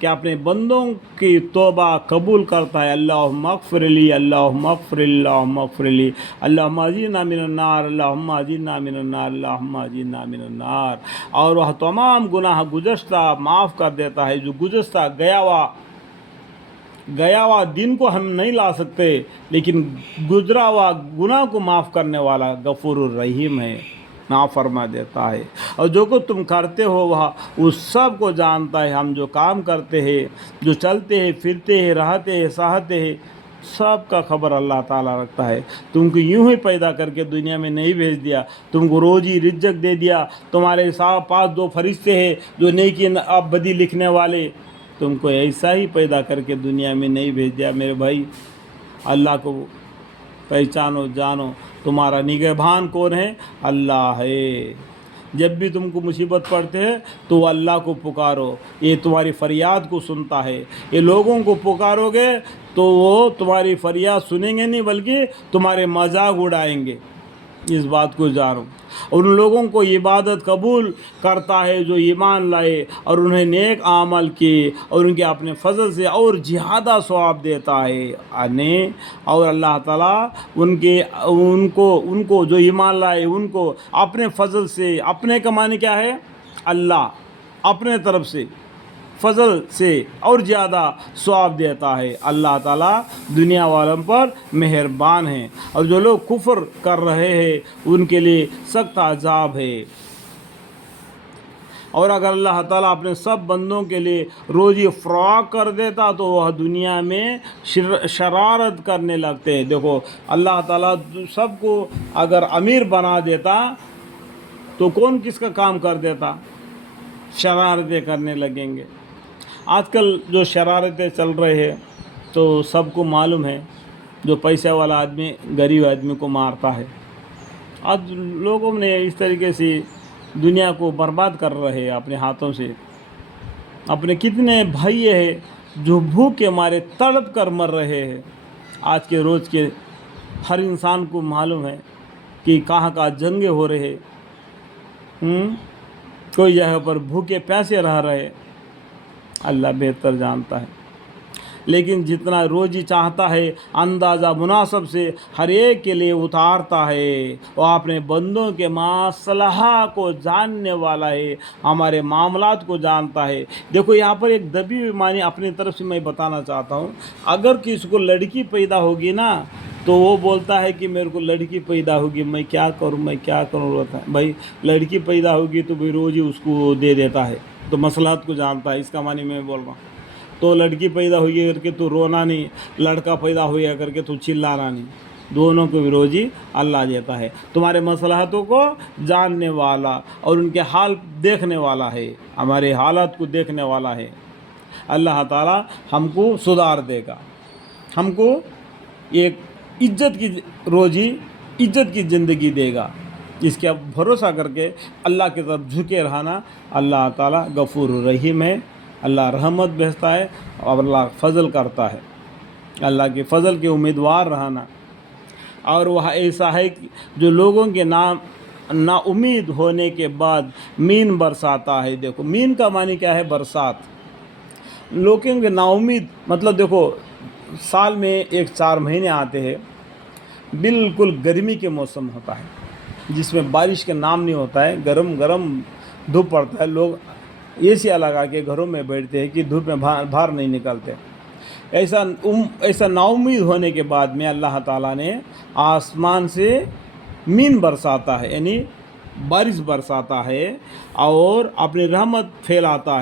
کہ اپنے بندوں کی توبہ قبول کرتا ہے. اللہم اغفر لی، اللہم اغفر لی، اللہم اغفر لی، اللہم اجرنا من النار، اللہم اجرنا من النار، اللہم اجرنا من النار. اور وہ تمام گناہ گزشتہ معاف کر دیتا ہے. جو گزشتہ گیا ہوا دن کو ہم نہیں لا سکتے، لیکن گزرا ہوا گناہ کو معاف کرنے والا غفور الرحیم ہے، معاف فرما دیتا ہے. اور جو کچھ تم کرتے ہو وہ اس سب کو جانتا ہے. ہم جو کام کرتے ہیں، جو چلتے ہیں، پھرتے ہیں، رہتے ہیں، سہتے ہیں، سب کا خبر اللہ تعالیٰ رکھتا ہے. تم کو یوں ہی پیدا کر کے دنیا میں نہیں بھیج دیا، تم کو روزی رزق دے دیا. تمہارے پاس 2 فرشتے ہیں جو نیکی اب بدی لکھنے والے. تم کو ایسا ہی پیدا کر کے دنیا میں نہیں بھیج دیا میرے بھائی. اللہ کو پہچانو، جانو. تمہارا نگہبان کون ہے؟ اللہ ہے. جب بھی تم کو مصیبت پڑتے ہے تو اللہ کو پکارو، یہ تمہاری فریاد کو سنتا ہے. یہ لوگوں کو پکارو گے تو وہ تمہاری فریاد سنیں گے نہیں، بلکہ تمہارے مذاق اڑائیں گے. اس بات کو جانو. اور ان لوگوں کو عبادت قبول کرتا ہے جو ایمان لائے اور انہیں نیک عمل کیے، اور ان کے اپنے فضل سے اور زیادہ ثواب دیتا ہے. اور اللہ تعالیٰ ان کو جو ایمان لائے ان کو اپنے فضل سے، اپنے کا معنی کیا ہے؟ اللہ اپنے طرف سے فضل سے اور زیادہ ثواب دیتا ہے. اللہ تعالیٰ دنیا والوں پر مہربان ہے. اور جو لوگ کفر کر رہے ہیں ان کے لیے سخت عذاب ہے. اور اگر اللہ تعالیٰ اپنے سب بندوں کے لیے روزی فراخ کر دیتا تو وہ دنیا میں شرارت کرنے لگتے ہیں. دیکھو اللہ تعالیٰ سب کو اگر امیر بنا دیتا تو کون کس کا کام کر دیتا؟ شرارتیں کرنے لگیں گے. آج کل جو شرارتیں چل رہے ہیں تو سب کو معلوم ہے. جو پیسہ والا آدمی غریب آدمی کو مارتا ہے. آج لوگوں نے اس طریقے سے دنیا کو برباد کر رہے ہیں اپنے ہاتھوں سے. اپنے کتنے بھائی ہیں جو بھوک کے مارے تڑپ کر مر رہے ہیں. آج کے روز کے ہر انسان کو معلوم ہے کہ کہاں جنگیں ہو رہے ہیں. کوئی جگہ پر بھوکے پیاسے رہ رہے. اللہ بہتر جانتا ہے. لیکن جتنا روزی چاہتا ہے اندازہ مناسب سے ہر ایک کے لیے اتارتا ہے. وہ اپنے بندوں کے مصلحہ کو جاننے والا ہے، ہمارے معاملات کو جانتا ہے. دیکھو یہاں پر ایک دبی ہوئی معنی اپنی طرف سے میں بتانا چاہتا ہوں. اگر کسی کو لڑکی پیدا ہوگی نا تو وہ بولتا ہے کہ میرے کو لڑکی پیدا ہوگی، میں کیا کروں. بھائی لڑکی پیدا ہوگی تو بھی روزی اس کو دے دیتا ہے، تو مصلحت کو جانتا ہے. اس کا معنی میں بول رہا ہوں. تو لڑکی پیدا ہوئی کر کے تو رونا نہیں، لڑکا پیدا ہویا کر کے تو چلانا نہیں. دونوں کو بھی روزی اللہ دیتا ہے. تمہارے مصلحتوں کو جاننے والا اور ان کے حال دیکھنے والا ہے، ہمارے حالات کو دیکھنے والا ہے. اللہ تعالیٰ ہم کو سدھار دے گا، ہم کو ایک عزت کی روزی، عزت کی زندگی دے گا. اس کے بھروسہ کر کے اللہ کی طرف جھکے رہنا. اللہ تعالیٰ غفور الرحیم ہے. اللہ رحمت بھیجتا ہے اور اللہ فضل کرتا ہے. اللہ کے فضل کے امیدوار رہنا. اور وہ ایسا ہے کہ جو لوگوں کے نا امید ہونے کے بعد مین برساتا ہے. دیکھو مین کا معنی کیا ہے؟ برسات. لوگوں کے نا امید مطلب دیکھو سال میں 4 مہینے آتے ہیں، بالکل گرمی کے موسم ہوتا ہے جس میں بارش کا نام نہیں ہوتا ہے. گرم دھوپ پڑتا ہے. لوگ اے سی لگا کے گھروں میں بیٹھتے ہیں کہ دھوپ میں باہر نہیں نکلتے. ایسا نا امید ہونے کے بعد میں اللہ تعالیٰ نے آسمان سے مین برساتا ہے، یعنی بارش برساتا ہے اور اپنی رحمت پھیلاتا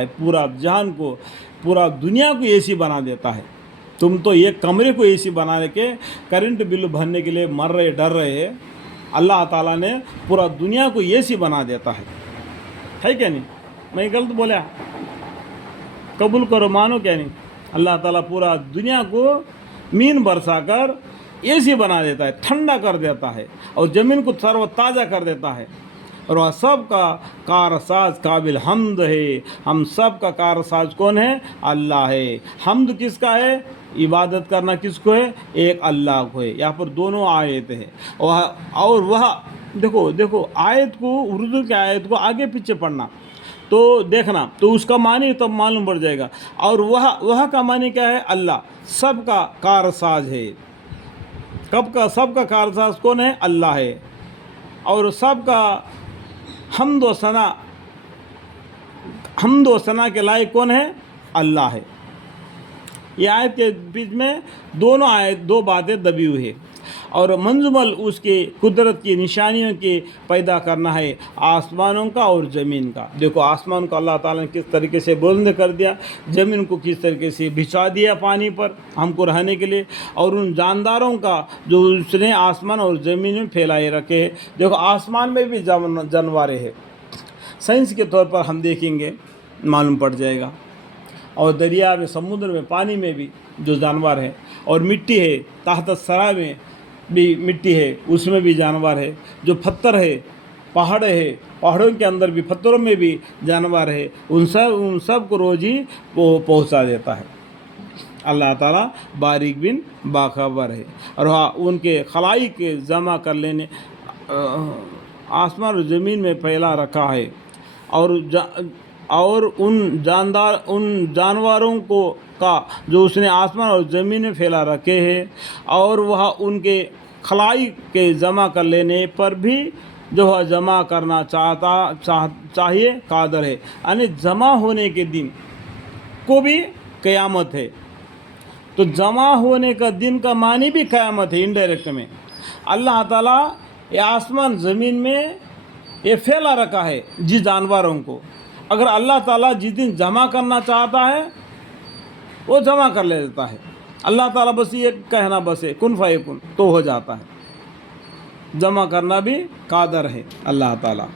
ہے. پورا جہان کو، پورا دنیا کو اے سی بنا دیتا ہے. تم تو ایک کمرے کو اے سی بنا کے کرنٹ بل بھرنے کے لیے ڈر رہے ہیں. اللہ تعالیٰ نے پورا دنیا کو اے سی بنا دیتا ہے کیا نہیں؟ میں غلط بولا؟ قبول کرو، مانو کیا نہیں؟ اللہ تعالیٰ پورا دنیا کو مین برسا کر اے سی بنا دیتا ہے، ٹھنڈا کر دیتا ہے اور زمین کو تر و تازہ کر دیتا ہے. اور وہ سب کا کارساز قابل حمد ہے. ہم سب کا کارساز کون ہے؟ اللہ ہے. حمد کس کا ہے؟ عبادت کرنا کس کو ہے؟ ایک اللہ کو ہے. یہاں پر دونوں آیت ہے. اور وہ دیکھو آیت کو، اردو کی آیت کو آگے پیچھے پڑھنا. تو دیکھنا تو اس کا معنی تب معلوم پڑ جائے گا. اور وہ کا معنی کیا ہے؟ اللہ سب کا کارساز ہے. سب کا کارساز کون ہے؟ اللہ ہے. اور سب کا حمد و ثنا کے لائق کون ہے؟ اللہ ہے. یہ آیت کے بیچ میں دو باتیں دبی ہوئی ہے. اور منظمل اس کی قدرت کی نشانیوں کی پیدا کرنا ہے آسمانوں کا اور زمین کا. دیکھو آسمان کو اللہ تعالیٰ نے کس طریقے سے بلند کر دیا، زمین کو کس طریقے سے بچھا دیا پانی پر ہم کو رہنے کے لیے، اور ان جانداروں کا جو اس نے آسمان اور زمین میں پھیلائے رکھے ہیں. دیکھو آسمان میں بھی جانور ہے، سائنس کے طور پر ہم دیکھیں گے معلوم پڑ جائے گا. اور دریا میں، سمندر میں، پانی میں بھی جو جانور ہے، اور مٹی ہے، تحت الثرى میں بھی مٹی ہے، اس میں بھی جانور ہے. جو پتھر ہے، پہاڑ ہے، پہاڑوں کے اندر بھی، پتھروں میں بھی جانور ہے. ان سب کو روزی وہ پہنچا دیتا ہے. اللہ تعالیٰ باریک بن باخبر ہے. اور ان کے خلائق کے جمع کر لینے آسمان اور زمین میں پھیلا رکھا ہے. اور ان جانوروں کا جو اس نے آسمان اور زمین میں پھیلا رکھے ہیں، اور وہ ان کے خلائق کے جمع کر لینے پر بھی جو ہے جمع کرنا چاہیے قادر ہے. یعنی جمع ہونے کے دن کو بھی قیامت ہے. تو جمع ہونے کا دن کا معنی بھی قیامت ہے انڈائریکٹ میں. اللہ تعالیٰ یہ آسمان زمین میں یہ پھیلا رکھا ہے جس جانوروں کو. اگر اللہ تعالیٰ جس دن جمع کرنا چاہتا ہے وہ جمع کر لیتا ہے. اللہ تعالیٰ بس یہ کہنا بس ہے کن فیکن تو ہو جاتا ہے. جمع کرنا بھی قادر ہے اللہ تعالیٰ.